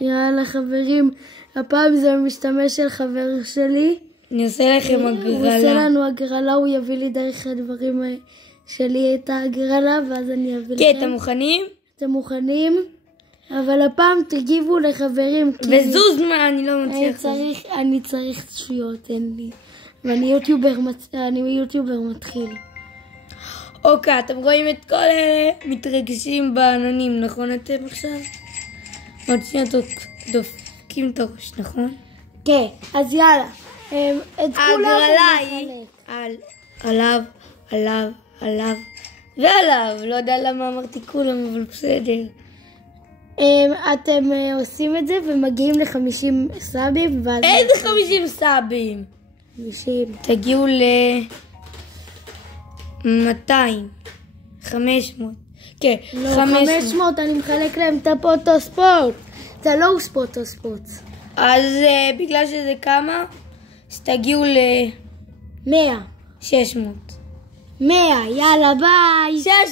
יאללה חברים, הפעם זה משתמש של חבר שלי. אני עושה לכם הגרלה. הוא עושה לנו הגרלה, הוא יביא לי דרך הדברים שלי את ההגרלה, ואז אני אביא לכם. כן, אתם מוכנים? אתם מוכנים? אבל הפעם תגיבו לחברים. וזוז מה, אני לא מצליח. אני צריך צפיות, אין לי. ואני יוטיובר מתחיל. אוקיי, אתם רואים את כל אלה מתרגשים בעננים, נכון אתם עכשיו? עוד שנייה דופקים את הראש, נכון? כן, אז יאללה. ההגרלה היא עליו ועליו. לא יודע למה אמרתי כולם, אבל בסדר. אתם עושים את זה ומגיעים ל50 סאבים. איזה 50 סאבים? 50. תגיעו ל200, 500. כן, לא, 500 אני מחלק להם את הפוטוספוט. זה לא פוטוספוט. אז בגלל שזה כמה, אז תגיעו 100. 600. 100, יאללה ביי. 600.